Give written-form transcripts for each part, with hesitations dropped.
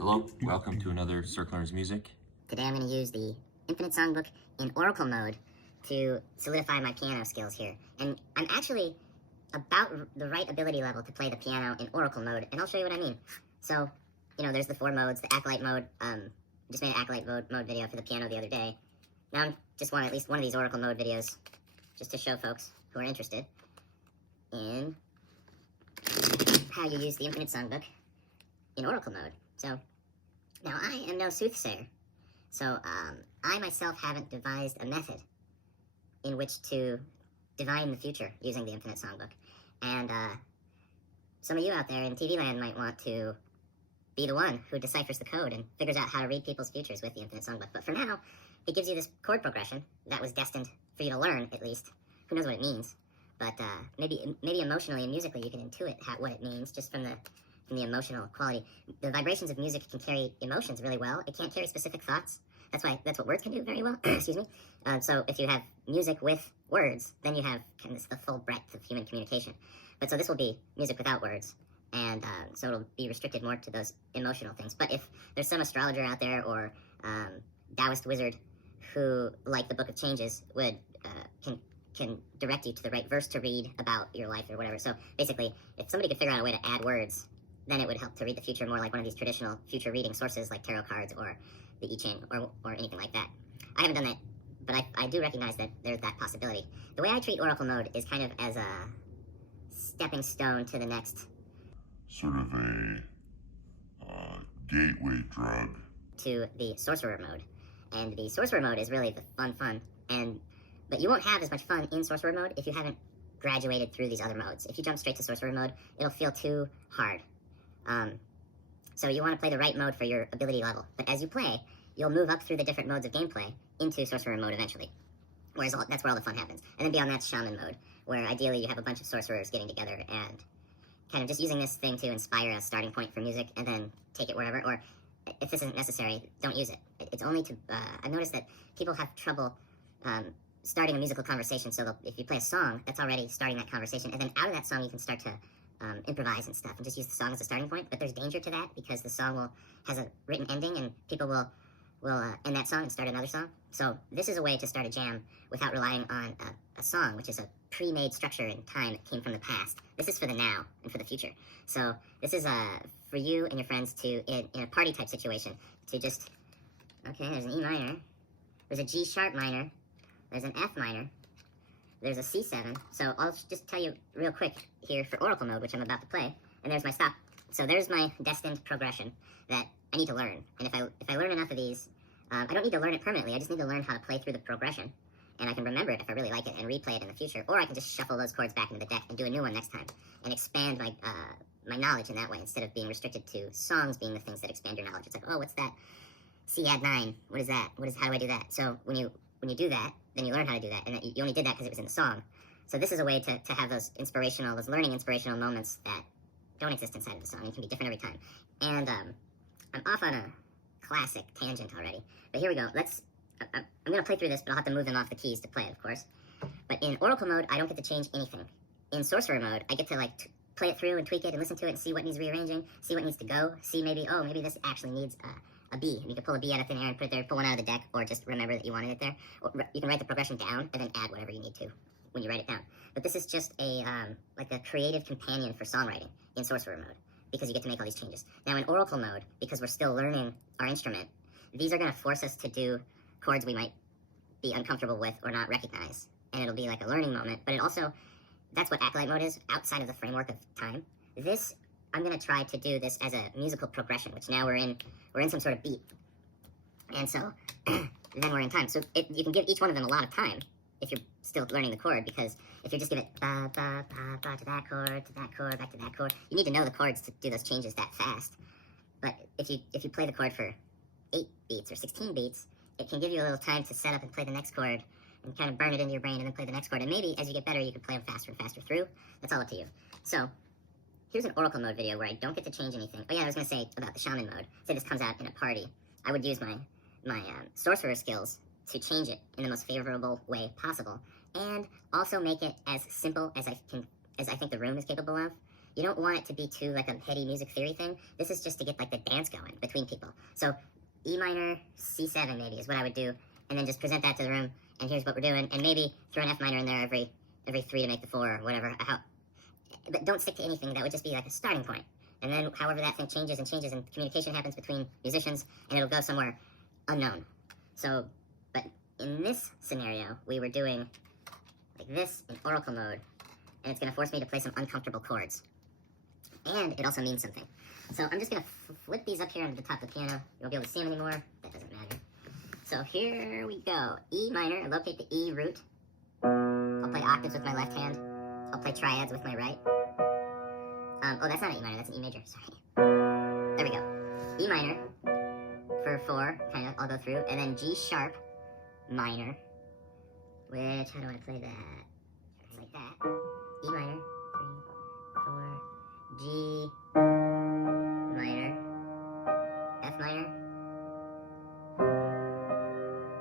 Hello, welcome to another Circ Learns Music. Today I'm going to use the Infinite Songbook in Oracle mode to solidify my piano skills here. And I'm actually about the right ability level to play the piano in Oracle mode, and I'll show you what I mean. So, there's the 4 modes, the Acolyte mode. Just made an Acolyte mode video for the piano the other day. Now I just want at least one of these Oracle mode videos just to show folks who are interested in how you use the Infinite Songbook in Oracle mode. So, now I am no soothsayer. So, I myself haven't devised a method in which to divine the future using the Infinite Songbook. And, some of you out there in TV land might want to be the one who deciphers the code and figures out how to read people's futures with the Infinite Songbook. But for now, it gives you this chord progression that was destined for you to learn, at least. Who knows what it means? But, maybe emotionally and musically you can intuit what it means just from the emotional quality. The vibrations of music can carry emotions really well. It can't carry specific thoughts. That's what words can do very well. Excuse me. So if you have music with words, then you have kind of the full breadth of human communication. But so this will be music without words, and so it'll be restricted more to those emotional things. But if there's some astrologer out there or Taoist wizard who, like the Book of Changes, would can direct you to the right verse to read about your life or whatever. So basically, if somebody could figure out a way to add words, then it would help to read the future more like one of these traditional future reading sources like tarot cards or the I Ching or anything like that. I haven't done that, but I do recognize that there's that possibility. The way I treat Oracle mode is kind of as a stepping stone to the next sort of a gateway drug to the sorcerer mode. And the sorcerer mode is really the fun, but you won't have as much fun in sorcerer mode if you haven't graduated through these other modes. If you jump straight to sorcerer mode, it'll feel too hard. So you want to play the right mode for your ability level. But as you play, you'll move up through the different modes of gameplay into sorcerer mode eventually. That's where all the fun happens. And then beyond that's shaman mode, where ideally you have a bunch of sorcerers getting together and kind of just using this thing to inspire a starting point for music and then take it wherever. Or if this isn't necessary, don't use it. It's only to... I've noticed that people have trouble starting a musical conversation, so if you play a song, that's already starting that conversation, and then out of that song you can start to improvise and stuff, and just use the song as a starting point. But there's danger to that, because the song has a written ending, and people will end that song and start another song. So this is a way to start a jam without relying on a song, which is a pre-made structure in time that came from the past. This is for the now and for the future. So this is for you and your friends to, in a party-type situation, to just... Okay, there's an E minor. There's a G sharp minor. There's an F minor. There's a C7. So I'll just tell you real quick here for Oracle mode, which I'm about to play. And there's my stop. So there's my destined progression that I need to learn. And if I learn enough of these, I don't need to learn it permanently. I just need to learn how to play through the progression. And I can remember it if I really like it and replay it in the future. Or I can just shuffle those chords back into the deck and do a new one next time. And expand my knowledge in that way, instead of being restricted to songs being the things that expand your knowledge. It's like, oh, what's that? C add 9. What is that? How do I do that? So when you do that, then you learn how to do that. And you only did that because it was in the song. So this is a way to have those learning inspirational moments that don't exist inside of the song. It can be different every time. And I'm off on a classic tangent already. But here we go. I'm going to play through this, but I'll have to move them off the keys to play it, of course. But in Oracle mode, I don't get to change anything. In Sorcerer mode, I get to play it through and tweak it and listen to it and see what needs rearranging, see what needs to go, see maybe this actually needs a B. And you can pull a B out of thin air and put it there, pull one out of the deck, or just remember that you wanted it there. Or you can write the progression down and then add whatever you need to when you write it down. But this is just a creative companion for songwriting in Sorcerer mode, because you get to make all these changes. Now in Oracle mode, because we're still learning our instrument, these are going to force us to do chords we might be uncomfortable with or not recognize. And it'll be like a learning moment, but it also, that's what Acolyte mode is, outside of the framework of time. This, I'm going to try to do this as a musical progression, which now we're in some sort of beat. And so, then we're in time. So you can give each one of them a lot of time if you're still learning the chord, because if you just give it ba, ba, ba, ba, to that chord, back to that chord, you need to know the chords to do those changes that fast. But if you play the chord for 8 beats or 16 beats, it can give you a little time to set up and play the next chord and kind of burn it into your brain and then play the next chord. And maybe as you get better, you can play them faster and faster through. That's all up to you. So here's an Oracle mode video where I don't get to change anything. Oh yeah, I was going to say about the shaman mode. Say this comes out in a party. I would use my sorcerer skills to change it in the most favorable way possible, and also make it as simple as I think the room is capable of. you don't want it to be too like a heady music theory thing. This is just to get like the dance going between people. So E minor, C7 maybe is what I would do, and then just present that to the room, and here's what we're doing, and maybe throw an F minor in there every 3 to make the 4 or whatever. But don't stick to anything. That would just be like a starting point. And then however that thing changes and communication happens between musicians, and it'll go somewhere unknown. So, but in this scenario, we were doing like this in oracle mode, and it's going to force me to play some uncomfortable chords. And it also means something. So I'm just going to flip these up here onto the top of the piano. You won't be able to see them anymore. That doesn't matter. So here we go. E minor, locate the E root. I'll play octaves with my left hand. I'll play triads with my right. Oh, that's not an E minor, that's an E major, sorry. There we go. E minor for 4, kind of, I'll go through. And then G sharp minor, which, how do I play that? It's like that. E minor, 3, 4, G minor, F minor,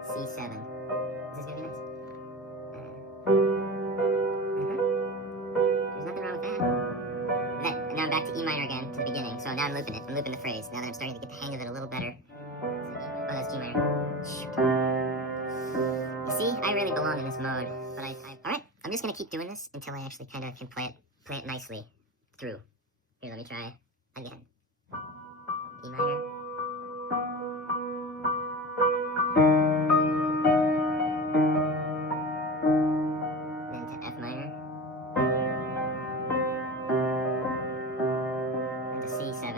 C7. Is this gonna be nice? There's nothing wrong with that. Now I'm back to E minor again, to the beginning. So now I'm looping it. I'm looping the phrase. Now that I'm starting to get the hang of it a little better. Oh, that's G minor. You see, I really belong in this mode. But alright, I'm just gonna keep doing this until I actually kind of can play it nicely through. Here, let me try again. E minor. Then to F minor. And to C7.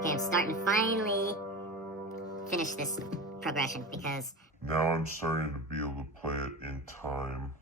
Okay, I'm starting to finally finish this progression because now I'm starting to be able to play it in time.